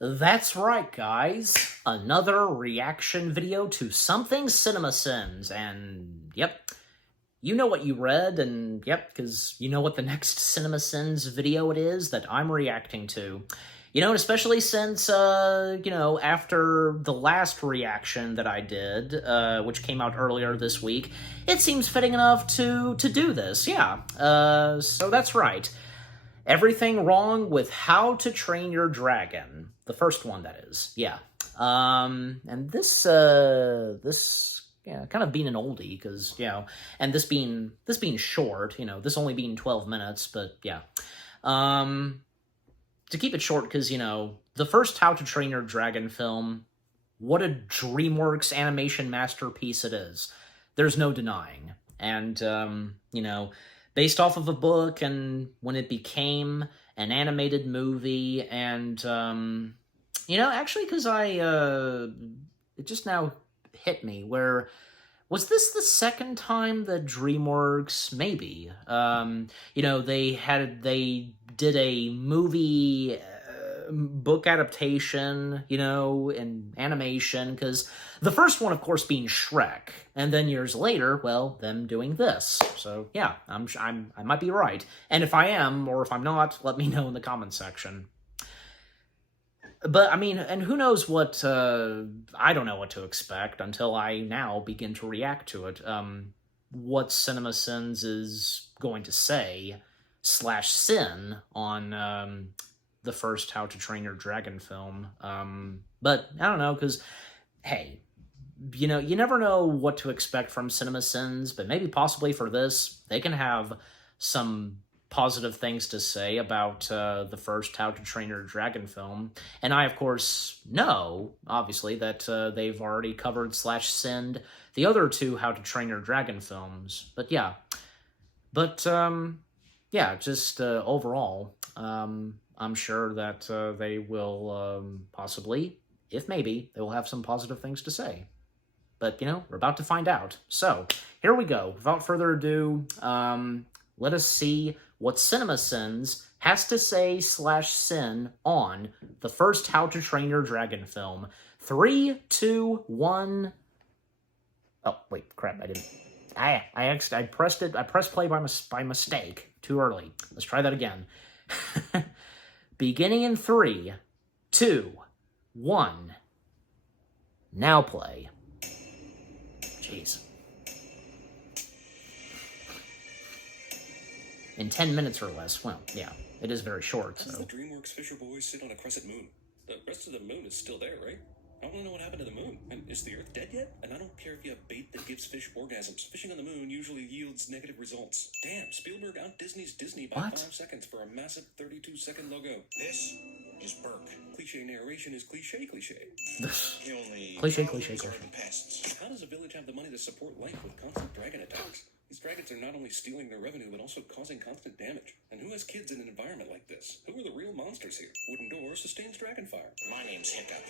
That's right, guys. Another reaction video to Something CinemaSins, and yep, you know what you read, and yep, because you know what the next CinemaSins video it is that I'm reacting to. And especially since, after the last reaction that I did, which came out earlier this week, it seems fitting enough to do this, yeah. So that's right. Everything wrong with How to Train Your Dragon. The first one, that is. Yeah. And this kind of being an oldie, because, and this being short, this only being 12 minutes, but yeah. To keep it short, because, the first How to Train Your Dragon film, what a DreamWorks animation masterpiece it is. There's no denying. And, based off of a book, and when it became an animated movie, and, actually, because it just now hit me, where, was this the second time that DreamWorks, maybe, they did a movie book adaptation, in animation, because the first one, of course, being Shrek, and then years later, well, them doing this. So yeah, I might be right, and if I am, or if I'm not, let me know in the comments section. But, I mean, and who knows what, I don't know what to expect until I now begin to react to it. What CinemaSins is going to say, / sin, on, the first How to Train Your Dragon film. But, I don't know, because, hey, you never know what to expect from CinemaSins, but maybe possibly for this, they can have some positive things to say about the first How to Train Your Dragon film. And I, of course, know, obviously, that they've already covered / sinned the other two How to Train Your Dragon films. But yeah. But, yeah, just overall, I'm sure that they will possibly, if maybe, they will have some positive things to say. But, we're about to find out. So, here we go. Without further ado, let us see what CinemaSins has to say / sin on the first How to Train Your Dragon film. 3, 2, 1... Oh, wait, crap, I didn't... I pressed it. I pressed play by mistake too early. Let's try that again. Beginning in 3, 2, 1. Now play. Jeez. In 10 minutes or less. Well, yeah, it is very short, so. How does the DreamWorks Fisher Boys sit on a crescent moon? The rest of the moon is still there, right? I want to know what happened to the moon. And is the Earth dead yet? And I don't care if you have bait that gives fish orgasms. Fishing on the moon usually yields negative results. Damn, Spielberg out Disney's Disney by 5 seconds for a massive 32-second logo. This is Burke. Cliche narration is cliche. Cliche. How does a village have the money to support life with constant dragon attacks? These dragons are not only stealing their revenue, but also causing constant damage. And who has kids in an environment like this? Who are the real monsters here? Wooden Door sustains dragon fire. My name's Hiccup.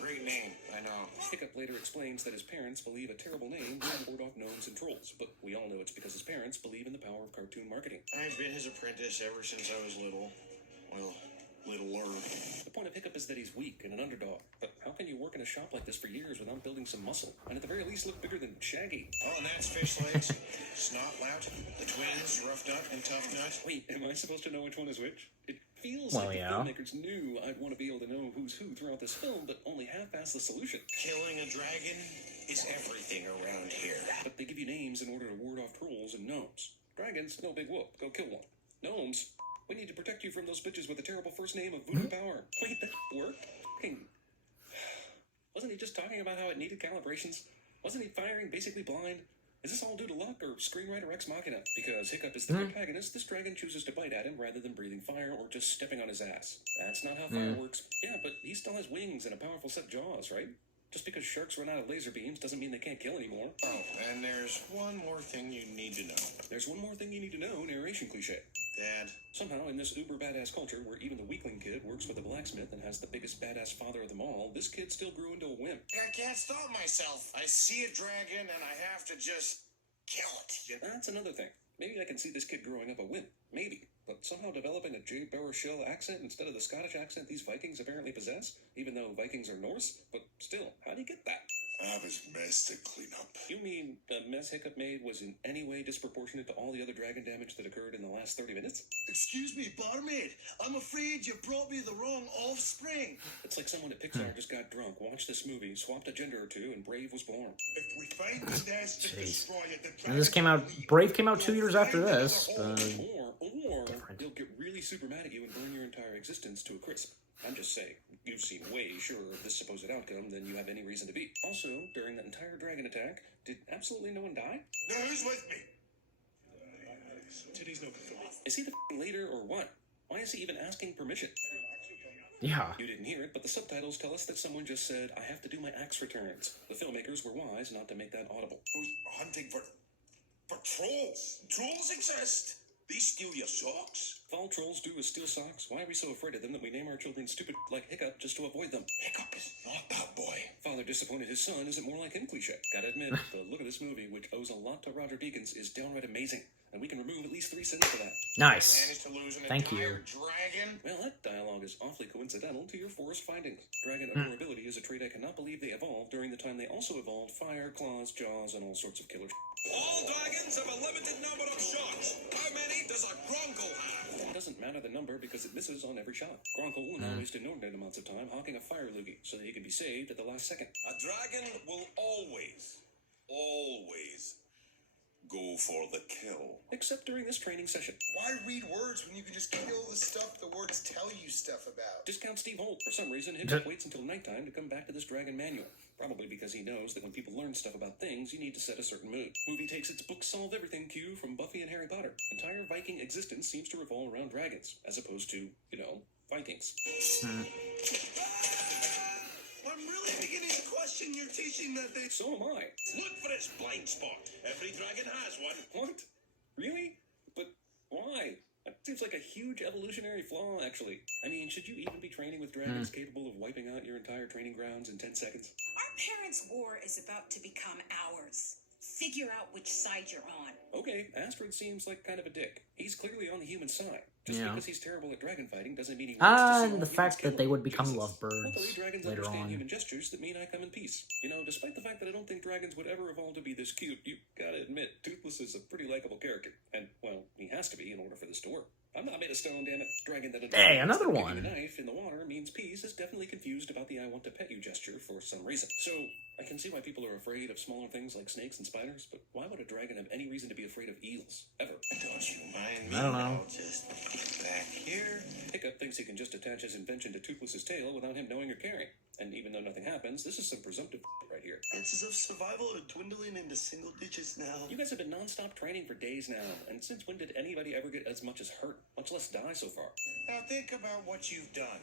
Great name, I know. Hiccup later explains that his parents believe a terrible name will ward off gnomes and trolls, but we all know it's because his parents believe in the power of cartoon marketing. I've been his apprentice ever since I was little. Well, littler. The point of Hiccup is that he's weak and an underdog. But how can you work in a shop like this for years without building some muscle? And at the very least look bigger than Shaggy. Oh, and that's Fish Legs, Snot Lout, the twins, Rough Nut and Tough Nut. Wait, am I supposed to know which one is which? It feels Well, like yeah. the filmmakers knew I'd want to be able to know who's who throughout this film, but only half-assed the solution. Killing a dragon is everything around here. But they give you names in order to ward off trolls and gnomes. Dragons, no big whoop. Go kill one. Gnomes, we need to protect you from those bitches with the terrible first name of Voodoo Power. Wait, that worked? Wasn't he just talking about how it needed calibrations? Wasn't he firing basically blind? Is this all due to luck or screenwriter ex machina? Because Hiccup is the protagonist, this dragon chooses to bite at him rather than breathing fire or just stepping on his ass. That's not how fire works. Yeah, but he still has wings and a powerful set of jaws, right? Just because sharks run out of laser beams doesn't mean they can't kill anymore. Oh, and there's one more thing you need to know. There's one more thing you need to know, narration cliche. Dad. Somehow, in this uber badass culture where even the weakling kid works with a blacksmith and has the biggest badass father of them all, this kid still grew into a wimp. I can't stop myself. I see a dragon and I have to just kill it. Yeah, that's another thing. Maybe I can see this kid growing up a wimp. Maybe. but somehow developing a Jay Baruchel accent instead of the Scottish accent these Vikings apparently possess, even though Vikings are Norse. But still, how do you get that? I was mess to clean up. You mean the mess Hiccup made was in any way disproportionate to all the other dragon damage that occurred in the last 30 minutes? Excuse me, barmaid. I'm afraid you brought me the wrong offspring. It's like someone at Pixar just got drunk, watched this movie, swapped a gender or two, and Brave was born. If we find the nest and Jeez. destroy it, the And this came out, dragon will Brave came out leave. 2 years after this, Or different. they'll get really super mad at you and burn your entire existence to a crisp. I'm just saying, you seem way surer of this supposed outcome than you have any reason to be. Also, during that entire dragon attack, did absolutely no one die? Now who's with me? Titty's no good for me. Is he the f***ing leader or what? Why is he even asking permission? yeah. You didn't hear it, but the subtitles tell us that someone just said, I have to do my axe returns. The filmmakers were wise not to make that audible. Who's hunting for trolls? Trolls exist. They steal your socks. If all trolls do is steal socks, why are we so afraid of them that we name our children stupid like Hiccup just to avoid them? Hiccup is not that boy. Father disappointed his son isn't more like him cliche. Gotta admit, the look of this movie, which owes a lot to Roger Deakins, is downright amazing, and we can remove at least 3 sins for that. Nice. Managed to lose an Thank entire you. dragon. Well, that dialogue is awfully coincidental to your forest findings. Dragon adorability is a trait I cannot believe they evolved during the time they also evolved fire, claws, jaws, and all sorts of killer All dragons have a limited number of shots. How many does a Gronkle have? It doesn't matter the number because it misses on every shot. Gronkle will now waste inordinate amounts of time hawking a fire loogie so that he can be saved at the last second. A dragon will always go for the kill. Except during this training session. Why read words when you can just kill the stuff the words tell you stuff about? Discount Steve Holt. For some reason, Hiccup waits until nighttime to come back to this dragon manual. Probably because he knows that when people learn stuff about things, you need to set a certain mood. Movie takes its book solve everything cue from Buffy and Harry Potter. Entire Viking existence seems to revolve around dragons, as opposed to, Vikings. I'm really beginning to question your teaching method. So am I. Look for its blind spot. Every dragon has one. What? Really? But why? That seems like a huge evolutionary flaw, actually. I mean, should you even be training with dragons capable of wiping out your entire training grounds in 10 seconds? Our parents' war is about to become ours. Figure out which side you're on. Okay, Astrid seems like kind of a dick. He's clearly on the human side. Just Yeah. because he's terrible at dragon fighting doesn't mean he wants to see And all the humans fact that killed. they would become Jesus. lovebirds Luckily, dragons later understand on. human gestures that mean I come in peace. Despite the fact that I don't think dragons would ever evolve to be this cute, you gotta admit, Toothless is a pretty likable character. And, well, he has to be in order for this to work. I'm not made of stone, damn it. Dragon that Hey, another giving one. A knife in the water means peace is definitely confused about the I want to pet you gesture for some reason. So, I can see why people are afraid of smaller things like snakes and spiders, but why would a dragon have any reason to be afraid of eels? Ever? Don't you mind me? I don't know. I'll just get back here. Hiccup thinks he can just attach his invention to Toothless's tail without him knowing or caring. And even though nothing happens, this is some presumptive right here. Chances of survival are dwindling into single digits now. You guys have been non-stop training for days now, and since when did anybody ever get as much as hurt, much less die so far? Now think about what you've done.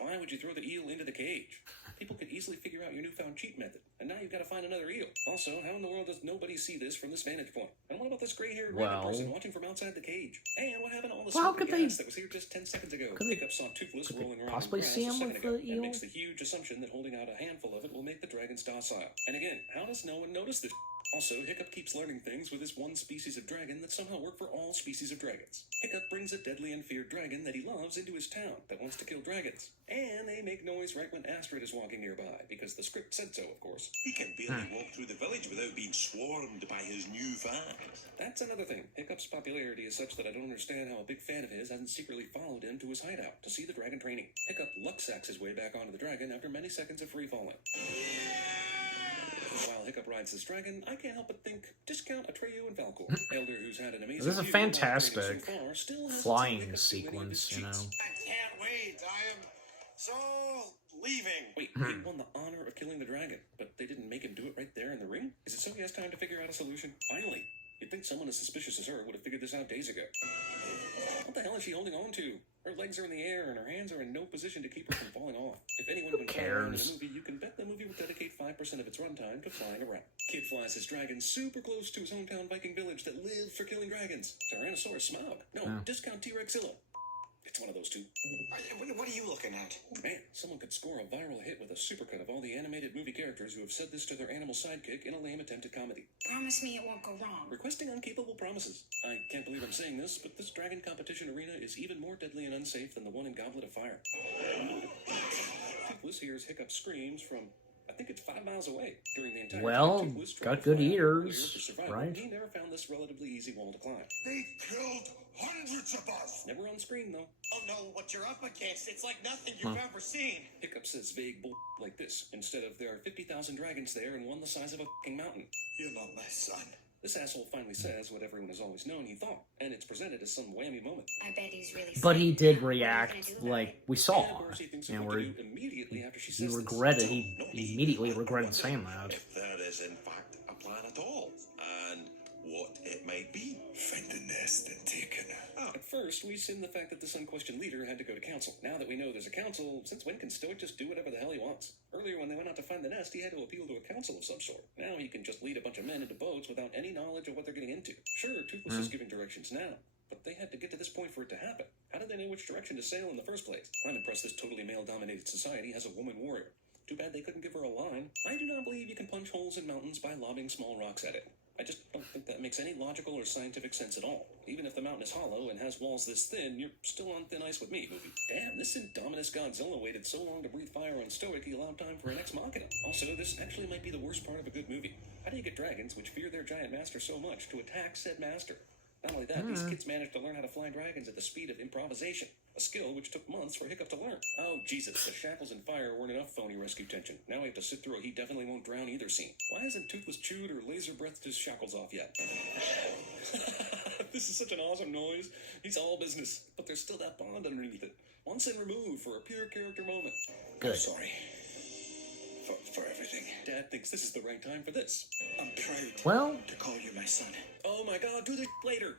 Why would you throw the eel into the cage? People could easily figure out your newfound cheat method, and now you've got to find another eel. Also, how in the world does nobody see this from this vantage point? And what about this gray-haired random Well- person watching from outside the cage? And what happened to all the Well, how smoking could they- gas that was here just 10 seconds ago? could they- Hiccup saw Toothless could they rolling around possibly in grass see a him second with ago, the and eel? makes the huge assumption that holding out a handful of it will make the dragons docile. And again, how does no one notice this? Also, Hiccup keeps learning things with this one species of dragon that somehow work for all species of dragons. Hiccup brings a deadly and feared dragon that he loves into his town that wants to kill dragons. And they make noise right when Astrid is walking nearby, because the script said so, of course. He can barely walk through the village without being swarmed by his new fans. That's another thing. Hiccup's popularity is such that I don't understand how a big fan of his hasn't secretly followed him to his hideout to see the dragon training. Hiccup luck-sacks his way back onto the dragon after many seconds of free-falling. While Hiccup rides this dragon, I can't help but think, discount Atreyu and Valcor. Elder, who's had an amazing This is a view while training fantastic so far, still hasn't flying seen Hiccup do any of his sequence, you know. cheats. I can't wait. I am so leaving. Wait, he won the honor of killing the dragon, but they didn't make him do it right there in the ring? Is it so he has time to figure out a solution? Finally! You'd think someone as suspicious as her would have figured this out days ago. What the hell is she holding on to? Her legs are in the air and her hands are in no position to keep her from falling off. If anyone would fly around in a cares? movie, you can bet the movie would dedicate 5% of its runtime to flying around. Kid flies his dragon super close to his hometown Viking village that lives for killing dragons. Tyrannosaurus Smaug. No, Oh. discount T-Rexilla. It's one of those two. What are you looking looking at? Oh man, someone could score a viral hit with a supercut of all the animated movie characters who have said this to their animal sidekick in a lame attempt at comedy. Promise me it won't go wrong. Requesting unkeepable promises. I can't believe I'm saying this, but this dragon competition arena is even more deadly and unsafe than the one in Goblet of Fire. Toothless hears Hiccup screams from, I think it's 5 miles away. During the entire Well, time, Toothless tried got to good fly out earlier ears, for survival, right? He never found this relatively easy wall to climb. They killed hundreds of us. Never on screen, though. Oh no, what you're up against, it's like nothing you've ever seen. Hiccup says vague bull like this, instead of there are 50,000 dragons there and one the size of a f***ing mountain. You're not my son. This asshole finally says what everyone has always known he thought, and it's presented as some whammy moment. I bet he's really But sad. he did What are you gonna react do about like it? we And saw, of course he thinks of and what where to do immediately after she he says this. regretted, he immediately regretted saying that. If there is in fact a plan at all, and what it might be. Find the nest and take it. At first, we sin the fact that this unquestioned leader had to go to council. Now that we know there's a council, since when can Stoic just do whatever the hell he wants? Earlier, when they went out to find the nest, he had to appeal to a council of some sort. Now he can just lead a bunch of men into boats without any knowledge of what they're getting into. Sure, Toothless is giving directions now, but they had to get to this point for it to happen. How did they know which direction to sail in the first place? I'm impressed this totally male-dominated society has a woman warrior. Too bad they couldn't give her a line. I do not believe you can punch holes in mountains by lobbing small rocks at it. I just don't think that makes any logical or scientific sense at all. Even if the mountain is hollow and has walls this thin, you're still on thin ice with me, movie. Damn, this Indominus Godzilla waited so long to breathe fire on Stoic he allowed time for an Ex Machina. Also, this actually might be the worst part of a good movie. How do you get dragons, which fear their giant master so much, to attack said master? Not only that, these kids managed to learn how to fly dragons at the speed of improvisation, a skill which took months for Hiccup to learn. Oh, Jesus, the shackles and fire weren't enough phony rescue tension. Now we have to sit through a he definitely won't drown either scene. Why hasn't Toothless chewed or laser breathed his shackles off yet? This is such an awesome noise. He's all business, but there's still that bond underneath it. Once and removed for a pure character moment. Good. Sorry. For everything. Dad thinks this is the right time for this. I'm proud Well, to call you my son. Oh my god, do this later.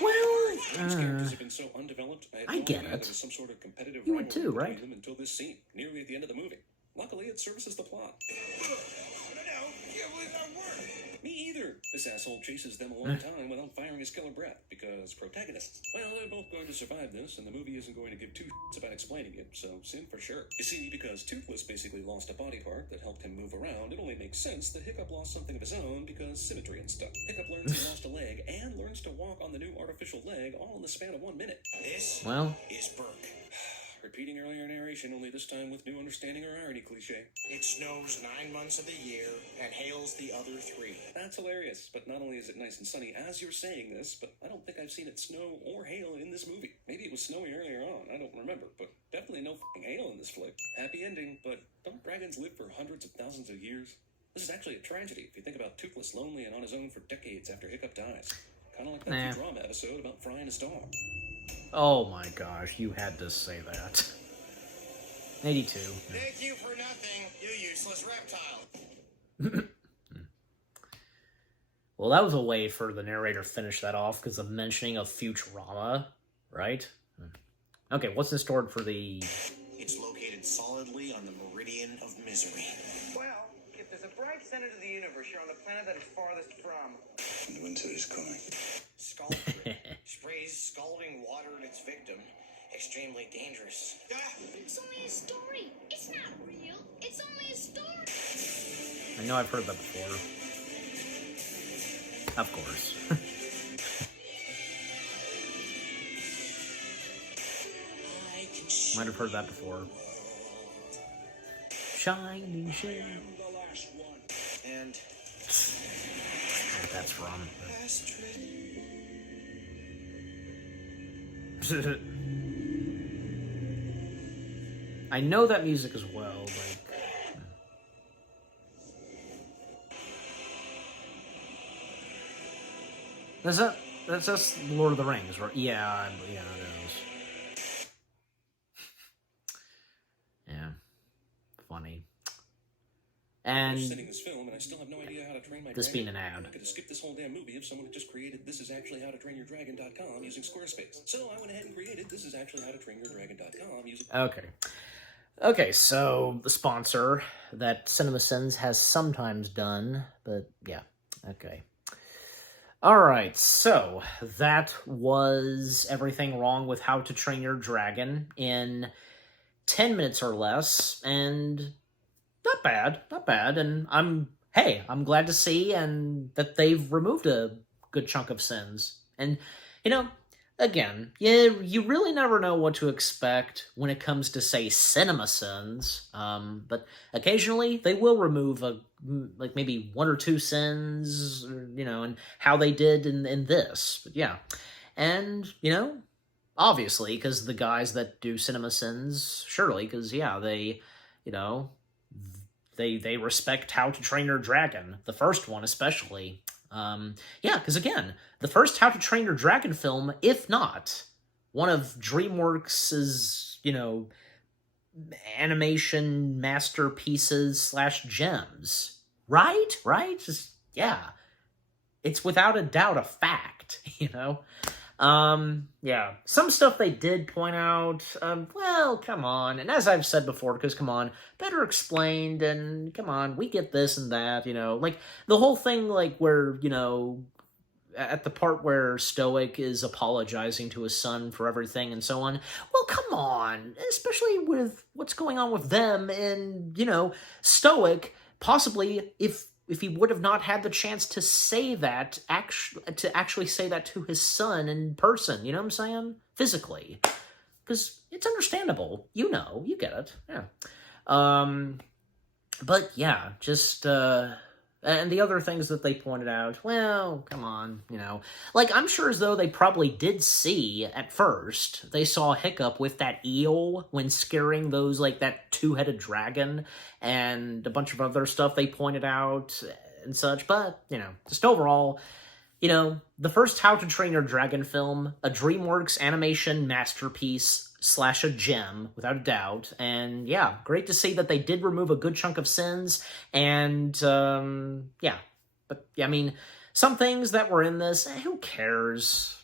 well, These characters have been so undeveloped. I had I no get idea it. there was some sort of competitive You would rivalry too, between right? them until this scene, nearly at the end of the movie. Luckily, it services the plot. Can't believe that worked. Me either. This asshole chases them a long time without firing his killer breath, because protagonists. Well, they're both going to survive this, and the movie isn't going to give two shits about explaining it, so sin for sure. You see, because Toothless basically lost a body part that helped him move around, it only makes sense that Hiccup lost something of his own because symmetry and stuff. Hiccup learns he lost a leg, and learns to walk on the new artificial leg all in the span of 1 minute. This well, is Burke. Repeating earlier narration, only this time with new understanding or irony cliche. It snows 9 months of the year and hails the other 3. That's hilarious, but not only is it nice and sunny as you're saying this, but I don't think I've seen it snow or hail in this movie. Maybe it was snowy earlier on, I don't remember, but definitely no f***ing hail in this flick. Happy ending, but don't dragons live for hundreds of thousands of years? This is actually a tragedy if you think about Toothless lonely and on his own for decades after Hiccup dies. Kind of like that Nah. Futurama episode about frying his dog. oh my gosh, you had to say that. 82. Thank you for nothing, you useless reptile. Well, that was a way for the narrator to finish that off because of mentioning of Futurama, right? Okay, what's in store for the... It's located solidly on the meridian of misery. Well, if there's a bright center to the universe, you're on the planet that it's farthest from. And winter is coming. Scalding sprays scalding water at its victim. Extremely dangerous. It's only a story. It's not real. It's only a story. I know I've heard that before. Of course. Might have heard that before. Shining shell. And What that's from. I know that music as well, like... That's just Lord of the Rings, right? Yeah, it is. Yeah. Funny. I'm And sending this film, and I still have no idea how to train my this dragon. being an ad. I could have skipped this whole damn movie if someone had just created thisisactuallyhowtotrainyourdragon.com using Squarespace. So I went ahead and created thisisactuallyhowtotrainyourdragon.com using... Okay, so the sponsor that CinemaSins has sometimes done, but yeah, okay. Alright, so that was everything wrong with How to Train Your Dragon in 10 minutes or less, and not bad, and I'm glad to see and that they've removed a good chunk of sins. And, again, you really never know what to expect when it comes to, say, cinema sins, but occasionally they will remove maybe one or two sins, and how they did in this, but yeah. And, obviously, because the guys that do cinema sins, surely, because, yeah, they respect How to Train Your Dragon, the first one especially. Because again, the first How to Train Your Dragon film, if not one of DreamWorks' animation masterpieces / gems, right? Just, yeah, it's without a doubt a fact, Yeah, some stuff they did point out, well, come on, and as I've said before, because, come on, better explained, and, come on, we get this and that, like, the whole thing, like, where, at the part where Stoic is apologizing to his son for everything and so on, well, come on, especially with what's going on with them, and, Stoic, possibly, if he would have not had the chance to say that, actually say that to his son in person, you know what I'm saying? Physically. Because it's understandable. You get it. Yeah. But yeah, just, and the other things that they pointed out, well, come on, like, I'm sure as though they probably did see, at first, they saw Hiccup with that eel when scaring those, like, that two-headed dragon, and a bunch of other stuff they pointed out, and such, but, just overall, the first How to Train Your Dragon film, a DreamWorks animation masterpiece / a gem, without a doubt, and yeah, great to see that they did remove a good chunk of sins, and, yeah, but, yeah, I mean, some things that were in this, who cares,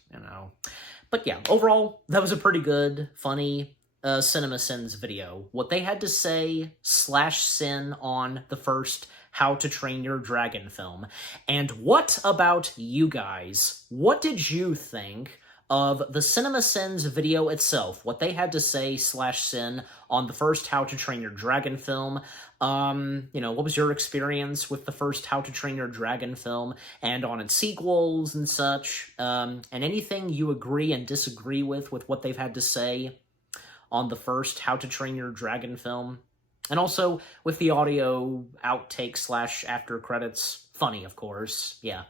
but yeah, overall, that was a pretty good, funny, Cinema Sins video. What they had to say / sin on the first How to Train Your Dragon film. And what about you guys? What did you think of the Cinema Sins video itself? What they had to say / sin on the first How to Train Your Dragon film? What was your experience with the first How to Train Your Dragon film and on its sequels and such? And anything you agree and disagree with what they've had to say on the first How to Train Your Dragon film? And also with the audio outtake / after credits, funny, of course, yeah.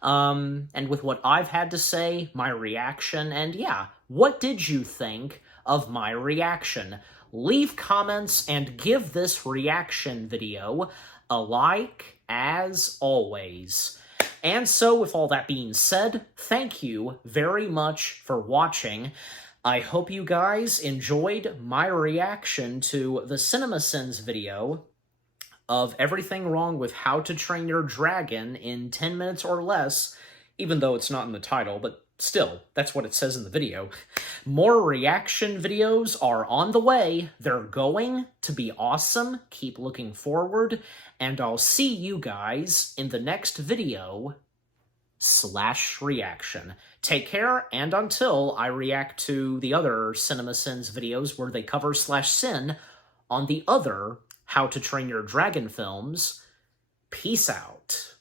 And with what I've had to say, my reaction, and yeah, what did you think of my reaction? Leave comments and give this reaction video a like, as always. And so, with all that being said, thank you very much for watching. I hope you guys enjoyed my reaction to the Cinema Sins video of everything wrong with How to Train Your Dragon in 10 minutes or less, even though it's not in the title, but still, that's what it says in the video. More reaction videos are on the way. They're going to be awesome. Keep looking forward, and I'll see you guys in the next video / reaction. Take care, and until I react to the other Cinema Sins videos where they cover / sin on the other How to Train Your Dragon films, peace out.